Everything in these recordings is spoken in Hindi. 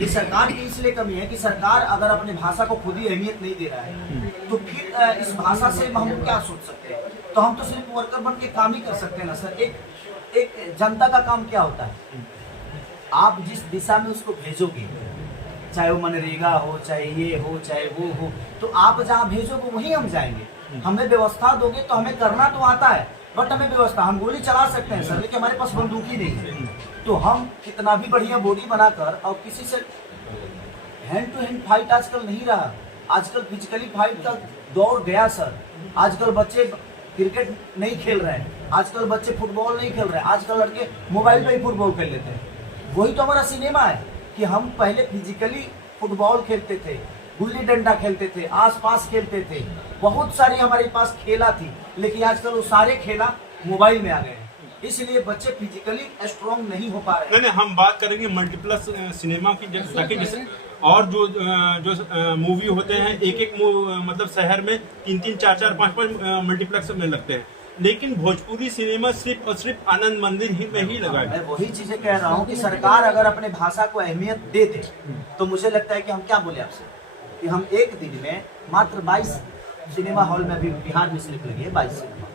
ये सरकार की इसलिए कमी है कि सरकार अगर अपनी भाषा को खुद ही अहमियत नहीं दे रहा है तो फिर इस भाषा से हम क्या सोच सकते हैं। तो हम तो सिर्फ वर्कर बन के काम ही कर सकते हैं ना सर। एक जनता का काम क्या होता है, आप जिस दिशा में उसको भेजोगे, चाहे वो मनरेगा हो, चाहे ये हो, चाहे वो हो, तो आप जहाँ भेजोगे वहीं हम जाएंगे। हमें व्यवस्था दोगे तो हमें करना तो आता है, बट हमें व्यवस्था, हम गोली चला सकते हैं सर, लेकिन हमारे पास बंदूक ही नहीं है। तो हम कितना भी बढ़िया बॉडी बनाकर और किसी से हैंड टू हैंड फाइट आजकल नहीं रहा। आजकल फिजिकली फाइट का दौर गया सर। आजकल बच्चे क्रिकेट नहीं खेल रहे हैं, आजकल बच्चे फुटबॉल नहीं खेल रहे हैं, आजकल लड़के मोबाइल पे ही फुटबॉल खेल लेते हैं। वही तो हमारा सिनेमा है कि हम पहले फिजिकली फुटबॉल खेलते थे, गुल्ली डंडा खेलते थे, आसपास खेलते थे, बहुत सारी हमारे पास खेला थी, लेकिन आजकल वो सारे खेला मोबाइल में आ गए हैं, इसलिए बच्चे फिजिकली स्ट्रॉन्ग नहीं हो पा रहे हैं। नहीं, हम बात करेंगे मल्टीप्लेक्स सिनेमा की, ताकि जैसे और जो मूवी होते हैं एक मतलब शहर में 3-3, 4-4, 5-5 मल्टीप्लेक्स में लगते हैं, लेकिन भोजपुरी सिनेमा सिर्फ और सिर्फ आनंद मंदिर ही में ही लगा है। मैं वही चीजें कह रहा हूँ कि सरकार अगर अपने भाषा को अहमियत दे दे तो मुझे लगता है कि हम क्या बोले आपसे कि हम एक दिन में मात्र 22 सिनेमा हॉल में, अभी बिहार में सिर्फ लगी है 22 सिनेमा,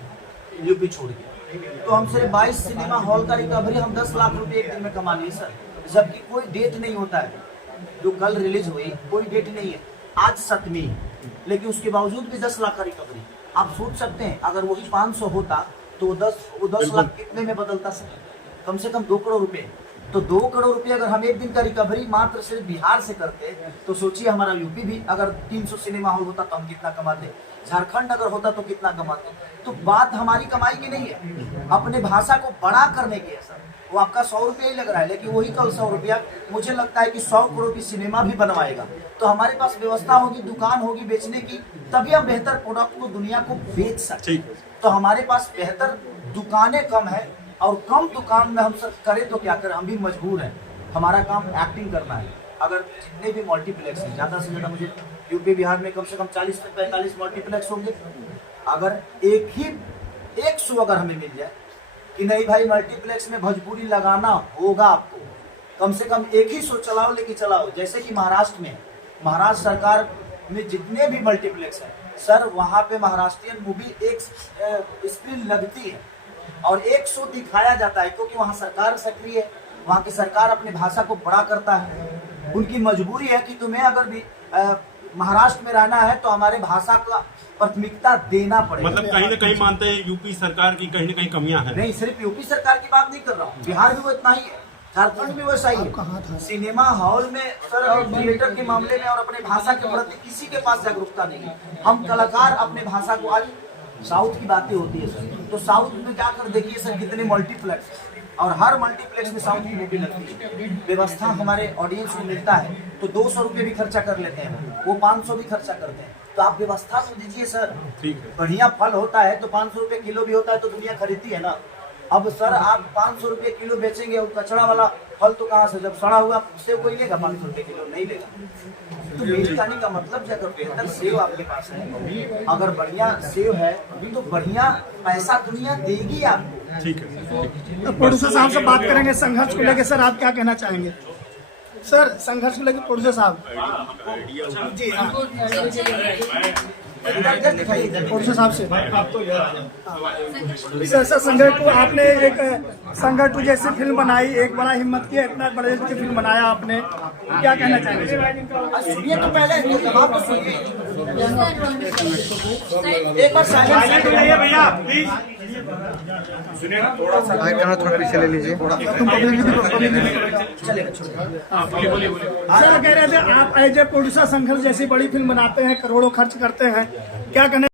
यूपी छोड़ के, तो हम सिर्फ 22 सिनेमा हॉल का रिकवरी हम 10 लाख रुपए एक दिन में कमा लिए सर, जबकि कोई डेट नहीं होता है। जो कल रिलीज हुई कोई डेट नहीं है, आज 7वीं, लेकिन उसके बावजूद भी 10 लाख का रिकवरी। आप सोच सकते हैं अगर वही 500 होता तो वो 10 लाख कितने में बदलता सर? कम से कम 2 करोड़ रुपए। तो 2 करोड़ रुपए अगर हम एक दिन का रिकवरी मात्र सिर्फ बिहार से करते तो सोचिए हमारा यूपी भी अगर 300 सिनेमा हॉल होता तो हम कितना कमाते, झारखंड अगर होता तो कितना कमाते। तो बात हमारी कमाई की नहीं है, अपने भाषा को बड़ा करने की है सर। वो आपका 100 रुपया ही लग रहा है, लेकिन वही कल 100 रुपया मुझे लगता है कि 100 करोड़ की सिनेमा भी बनवाएगा। तो हमारे पास व्यवस्था होगी, दुकान होगी बेचने की, तभी हम बेहतर प्रोडक्ट को दुनिया को बेच सकते। तो हमारे पास बेहतर दुकानें कम है और कम दुकान में हम सब करें तो क्या करें, हम भी मजबूर हैं। हमारा काम एक्टिंग करना है। अगर जितने भी मल्टीप्लेक्स हैं, ज़्यादा से ज़्यादा मुझे यूपी बिहार में कम से कम 40 से 45 मल्टीप्लेक्स होंगे। अगर एक शो अगर हमें मिल जाए कि नहीं भाई मल्टीप्लेक्स में भोजपुरी लगाना होगा आपको, कम से कम एक ही शो चलाओ, लेकिन चलाओ। जैसे कि महाराष्ट्र में, महाराष्ट्र सरकार में जितने भी मल्टीप्लेक्स है सर, वहाँ पे महाराष्ट्रियन मूवी एक स्क्रीन लगती है और एक शो दिखाया जाता है, क्योंकि वहाँ सरकार सक्रिय है, वहाँ की सरकार अपनी भाषा को बड़ा करता है। उनकी मजबूरी है कि तुम्हें अगर भी महाराष्ट्र में रहना है तो हमारे भाषा का प्राथमिकता देना पड़ेगा। मतलब कहीं ना कहीं मानते हैं यूपी सरकार की कहीं ना कहीं कमियां हैं। नहीं, सिर्फ यूपी सरकार की बात नहीं कर रहा हूँ, बिहार भी वो इतना ही है, झारखंड भी वैसा ही है। सिनेमा हॉल में सर और थिएटर के मामले में और अपने भाषा के प्रति किसी के पास जागरूकता नहीं है। हम कलाकार अपने भाषा को, आज साउथ की बातें होती है सर, तो साउथ में जाकर देखिए सर कितने मल्टीप्लेक्स, और हर मल्टीप्लेक्स में साउथ की मूवी लगती है। व्यवस्था हमारे ऑडियंस को मिलता है तो 200 रुपये भी खर्चा कर लेते हैं, वो 500 भी खर्चा करते हैं। तो आप व्यवस्था तो दीजिए सर। ठीक है, बढ़िया फल होता है तो 500 रुपये किलो भी होता है तो दुनिया खरीदती है ना। अब सर आप 500 रुपये किलो बेचेंगे और कचरा वाला फल तो कहाँ से, जब सड़ा हुआ सेव कोई लेगा 500 रुपये किलो? नहीं लेगा। तो मेरे कहने का मतलब है अगर बेहतर सेव आपके पास है, अगर बढ़िया सेव है तो बढ़िया पैसा दुनिया देगी आपको। ठीक है। तो प्रोड्यूसर साहब से बात करेंगे संघर्ष को लेकर। सर आप क्या कहना चाहेंगे? सर संघर्ष को लेकर प्रोड्यूसर साहब जी, प्रोड्यूसर साहब से सर संघर्ष को आपने एक संघर्ष टू जैसी फिल्म बनाई, एक बड़ा हिम्मत किया, इतना बड़े की फिल्म बनाया आपने, क्या कहना चाहेंगे? सुनिए तो पहले जवाब तो सुनिए, एक बार साइलेंट हो जाइए भैया प्लीज। सुनिए थोड़ा सा थोड़ा पीछे ले लीजिए। सर कह रहे थे आप एज ए प्रोड्यूसर संघर्ष जैसी बड़ी फिल्म बनाते हैं, करोड़ों खर्च करते हैं, क्या कहना